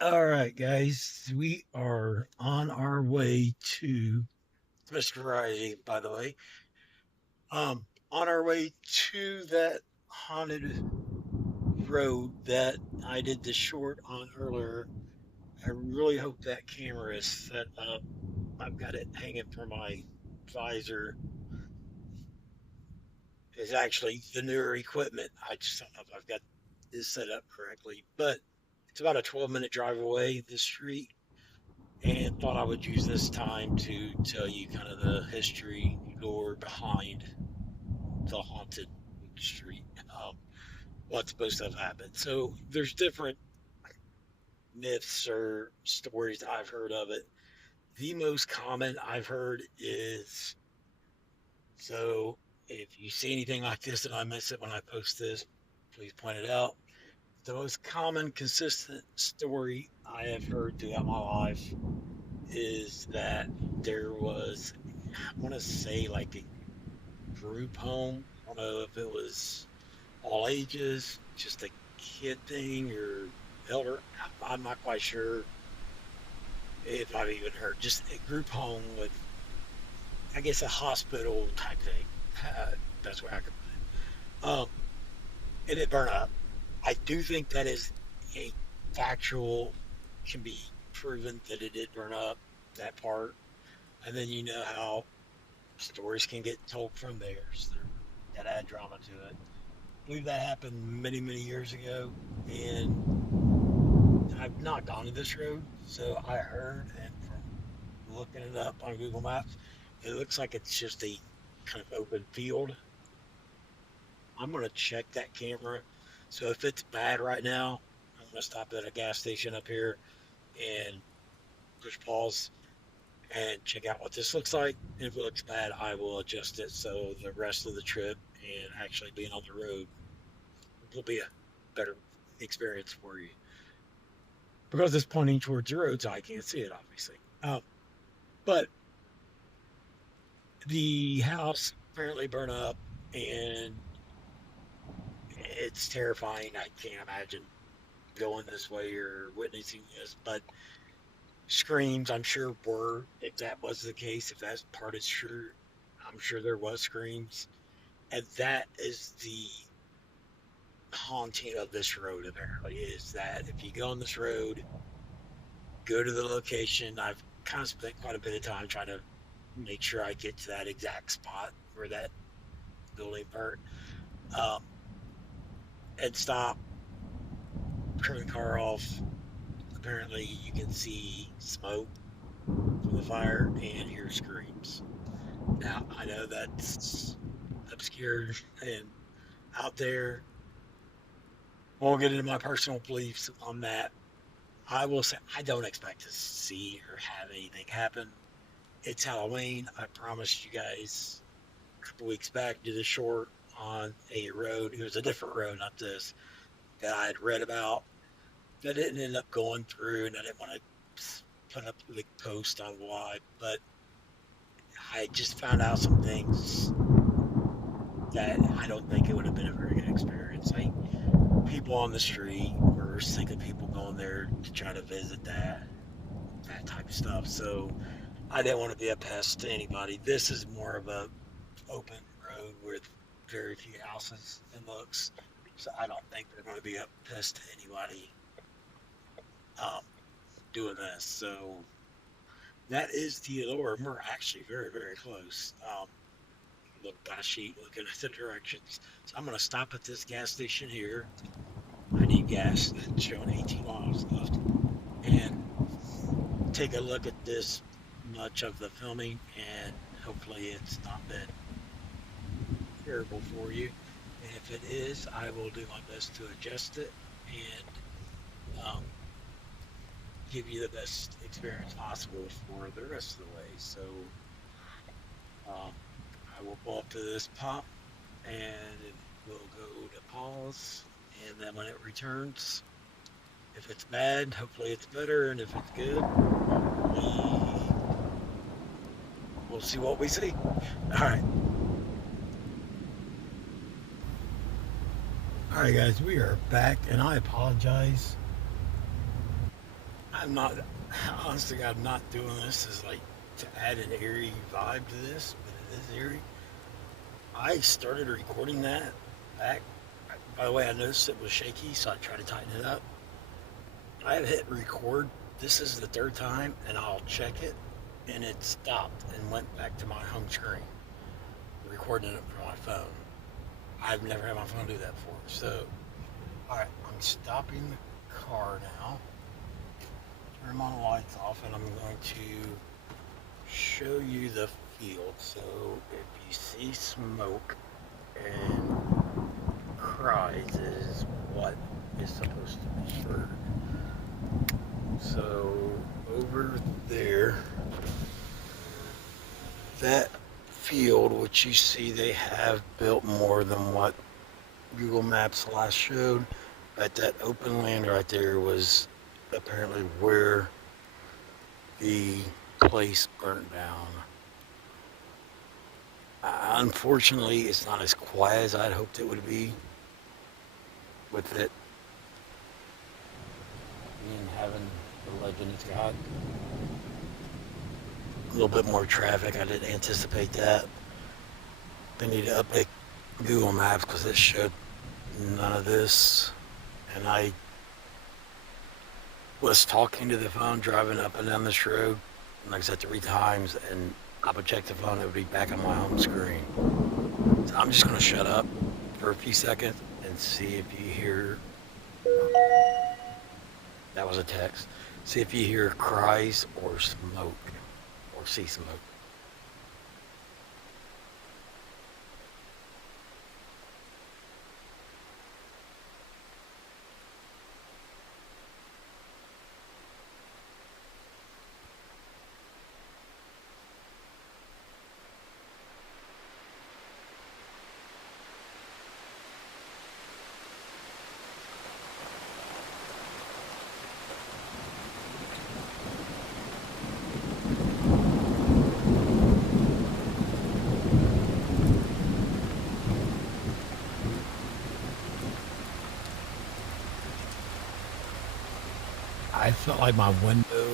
All right, guys, we are on our way to Mr. Variety, by the way. On our way to that haunted road that I did the short on earlier. I really hope that camera is set up. I've got it hanging from my visor. It's actually the newer equipment. I just don't know if I've got this set up correctly, but it's about a 12-minute drive away, this street, and thought I would use this time to tell you kind of the history lore behind the haunted street, what's supposed to have happened. So there's different myths or stories I've heard of it. The most common I've heard is so if you see anything like this and I miss it when I post this, please point it out. The most common, consistent story I have heard throughout my life is that there was, I want to say, like a group home. I don't know if it was all ages, just a kid thing, or elder. I'm not quite sure if I've even heard. Just a group home with, I guess, a hospital type thing. Uh, that's where I could put it. And it burned up. I do think that is a factual, can be proven that it did burn up, that part. And then you know how stories can get told from there. So that add drama to it. I believe that happened many, many years ago. And I've not gone to this road. So I heard, and from looking it up on Google Maps, it looks like it's just a kind of open field. I'm going to check that camera. So if it's bad right now, I'm going to stop at a gas station up here and push pause and check out what this looks like. And if it looks bad, I will adjust it so the rest of the trip and actually being on the road will be a better experience for you. Because it's pointing towards the road, so I can't see it, obviously. But the house apparently burned up, and it's terrifying. I can't imagine going this way or witnessing this, but screams, I'm sure, were, if that was the case, if that part is true, I'm sure there was screams. And that is the haunting of this road, apparently, is that if you go on this road, go to the location. I've kind of spent quite a bit of time trying to make sure I get to that exact spot where that building burnt, um, and stop, turn the car off. Apparently, you can see smoke from the fire and hear screams. Now, I know that's obscure and out there. Won't get into my personal beliefs on that. I will say I don't expect to see or have anything happen. It's Halloween. I promised you guys a couple weeks back, did a short on a road. It was a different road, not this, that I had read about. That didn't end up going through, and I didn't want to put up the post on why, but I just found out some things that I don't think it would have been a very good experience. Like people on the street were sick of people going there to try to visit that type of stuff. So I didn't want to be a pest to anybody. This is more of a open road with very few houses and looks. So I don't think they're going to be a pest to anybody um, doing this. So that is the allure. We're actually very, very close. Look by sheet, looking at the directions. So I'm going to stop at this gas station here. I need gas. It's showing 18 miles left. And take a look at this much of the filming, and hopefully it's not been terrible for you. And if it is, I will do my best to adjust it and give you the best experience possible for the rest of the way. So um, I will pull up to this pop, and we'll go to pause. And then when it returns, if it's bad, hopefully it's better, and if it's good, we we'll see what we see. All right. All right, guys, we are back, and I apologize. I'm not, honestly, I'm not doing this as like to add an eerie vibe to this, but it is eerie. I started recording that back. By the way, I noticed it was shaky, so I tried to tighten it up. I have hit record. This is the third time, and I'll check it, and it stopped and went back to my home screen, recording it from my phone. I've never had my phone do that before. So, all right, I'm stopping the car now. Turn my lights off, and I'm going to show you the field. So, if you see smoke and cries, is what is supposed to be heard. So, over there, that field, which you see they have built more than what Google Maps last showed, but that open land right there was apparently where the place burnt down. Unfortunately, it's not as quiet as I'd hoped it would be, with it being having the legend it's got. A little bit more traffic. I didn't anticipate that. They need to update Google Maps because it showed none of this. And I was talking to the phone driving up and down this road, like I said, 3 times, and I would check the phone, it would be back on my home screen. So I'm just going to shut up for a few seconds and see if you hear. That was a text. See if you hear cries or smoke or see smoke. I felt like my windshield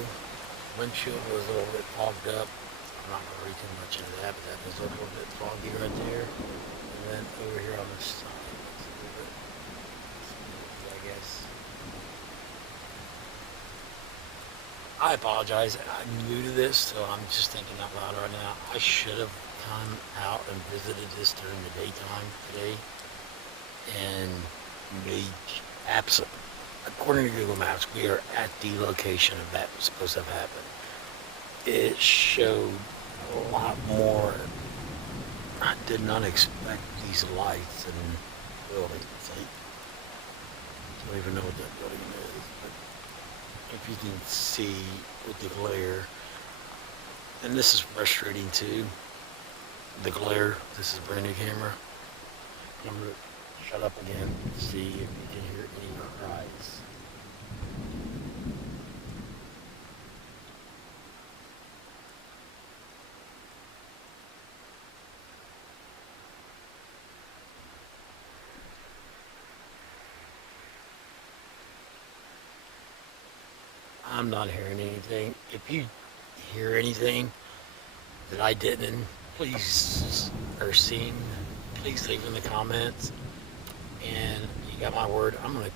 was a little bit fogged up. I'm not going to read too much into that, but that is a little bit foggy right there. And then over here on the side, it's a little bit smoky, I guess. I apologize. I'm new to this, so I'm just thinking out loud right now. I should have come out and visited this during the daytime today and made absolute. According to Google Maps, we are at the location of that was supposed to have happened. It showed a lot more. I did not expect these lights and buildings. I don't even know what that building is, but if you can see with the glare, and this is frustrating too. The glare. This is a brand new camera. I'm gonna shut up again. See if you can hear any cries. I'm not hearing anything. If you hear anything that I didn't, please, or seen, please leave in the comments. And you got my word. I'm going to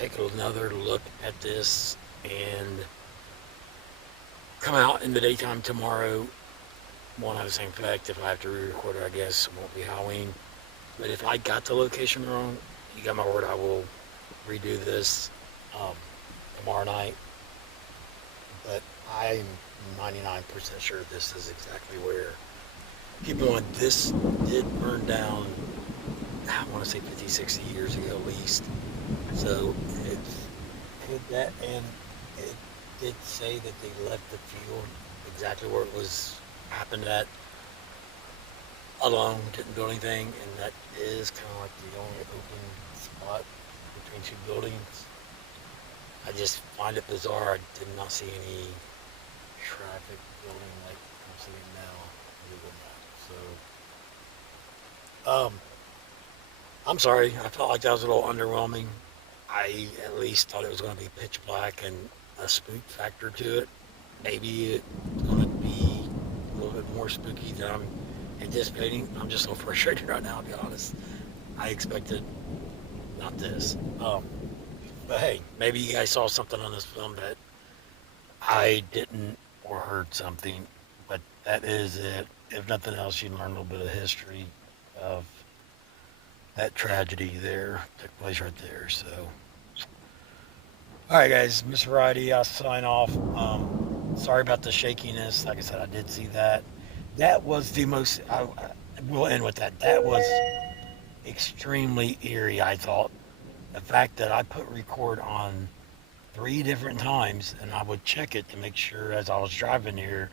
take another look at this and come out in the daytime tomorrow. Won't have the same effect. If I have to re-record it, I guess it won't be Halloween. But if I got the location wrong, you got my word. I will redo this um, tomorrow night. But I'm 99% sure this is exactly where. Keep in mind, this did burn down, I want to say 50, 60 years ago at least. So it did that, and it did say that they left the field exactly where it was happened at alone, didn't build anything, and that is kind of like the only open spot between two buildings. I just find it bizarre. I did not see any traffic building like I'm seeing now on Google Maps. So, I'm sorry. I felt like that was a little underwhelming. I at least thought it was going to be pitch black, and a spook factor to it. Maybe it's going to be a little bit more spooky than I'm anticipating. I'm just so frustrated right now, to be honest. I expected not this. But hey, maybe you guys saw something on this film that I didn't or heard something. But that is it. If nothing else, you learn a little bit of history of that tragedy there took place right there. So, all right, guys, Miss Variety, I'll sign off. Sorry about the shakiness. Like I said, I did see that. That was the most. We'll end with that. That was extremely eerie. I thought the fact that I put record on 3 different times and I would check it to make sure as I was driving here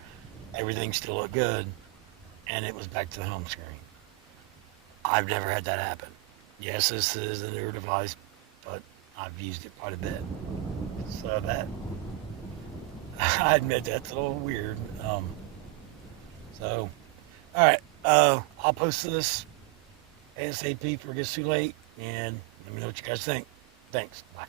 everything still looked good, and it was back to the home screen. I've never had that happen. Yes, this is a newer device, but I've used it quite a bit. So that I admit that's a little weird. So all right, I'll post this ASAP before it gets too late, and let me know what you guys think. Thanks. Bye.